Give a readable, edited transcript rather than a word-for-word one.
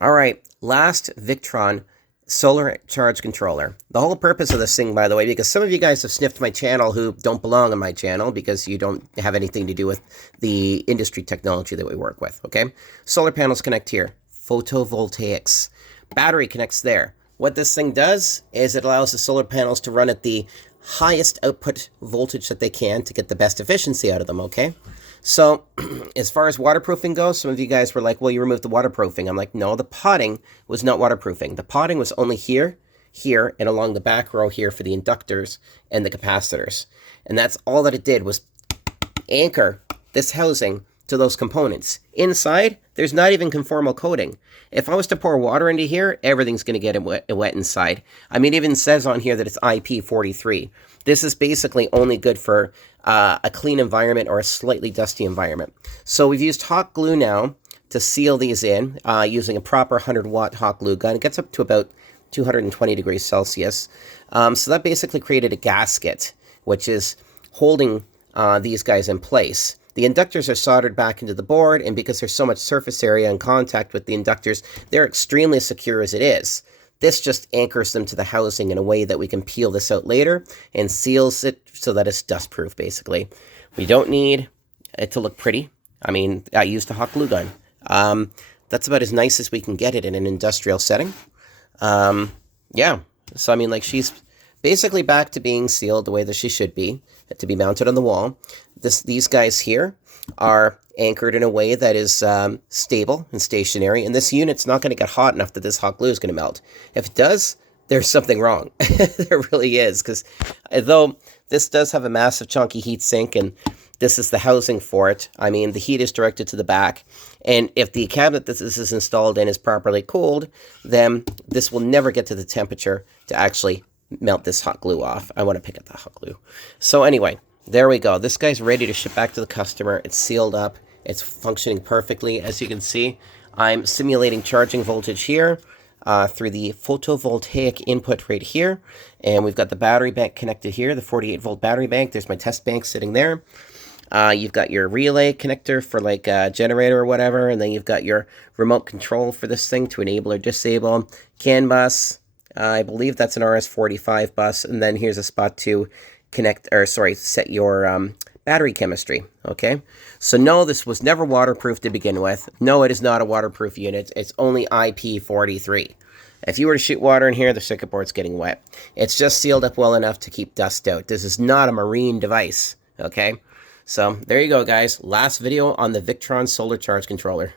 All right, last Victron solar charge controller. The whole purpose of this thing, by the way, because some of you guys have sniffed my channel who don't belong on my channel because you don't have anything to do with the industry technology that we work with, okay? Solar panels connect here. Photovoltaics. Battery connects there. What this thing does is it allows the solar panels to run at the highest output voltage that they can to get the best efficiency out of them, okay? So as far as waterproofing goes, some of you guys were like, well, you removed the waterproofing. I'm like, no, the potting was not waterproofing. The potting was only here, here, and along the back row here for the inductors and the capacitors. And that's all that it did was anchor this housing to those components. Inside, there's not even conformal coating. If I was to pour water into here, everything's going to get wet inside. I mean, it even says on here that it's IP43. This is basically only good for a clean environment or a slightly dusty environment. So we've used hot glue now to seal these in using a proper 100-watt hot glue gun. It gets up to about 220 degrees Celsius. So that basically created a gasket, which is holding these guys in place. The inductors are soldered back into the board, and because there's so much surface area and contact with the inductors, they're extremely secure as it is. This just anchors them to the housing in a way that we can peel this out later and seals it so that it's dust-proof, basically. We don't need it to look pretty. I mean, I used a hot glue gun. That's about as nice as we can get it in an industrial setting. Yeah, so I mean, like, she's basically back to being sealed the way that she should be, to be mounted on the wall. These guys here are anchored in a way that is stable and stationary, and this unit's not going to get hot enough that this hot glue is going to melt. If it does, there's something wrong. There really is, because though this does have a massive chunky heat sink, and this is the housing for it, I mean, the heat is directed to the back, and if the cabinet that this is installed in is properly cooled, then this will never get to the temperature to actually melt this hot glue off. I want to pick up the hot glue. So anyway, there we go. This guy's ready to ship back to the customer. It's sealed up. It's functioning perfectly. As you can see, I'm simulating charging voltage here through the photovoltaic input right here. And we've got the battery bank connected here, the 48-volt battery bank. There's my test bank sitting there. You've got your relay connector for like a generator or whatever. And then you've got your remote control for this thing to enable or disable. CAN bus. I believe that's an RS-45 bus. And then here's a spot to set your battery chemistry, okay? So no, this was never waterproof to begin with. No, it is not a waterproof unit. It's only IP43. If you were to shoot water in here, the circuit board's getting wet. It's just sealed up well enough to keep dust out. This is not a marine device, okay? So there you go, guys. Last video on the Victron solar charge controller.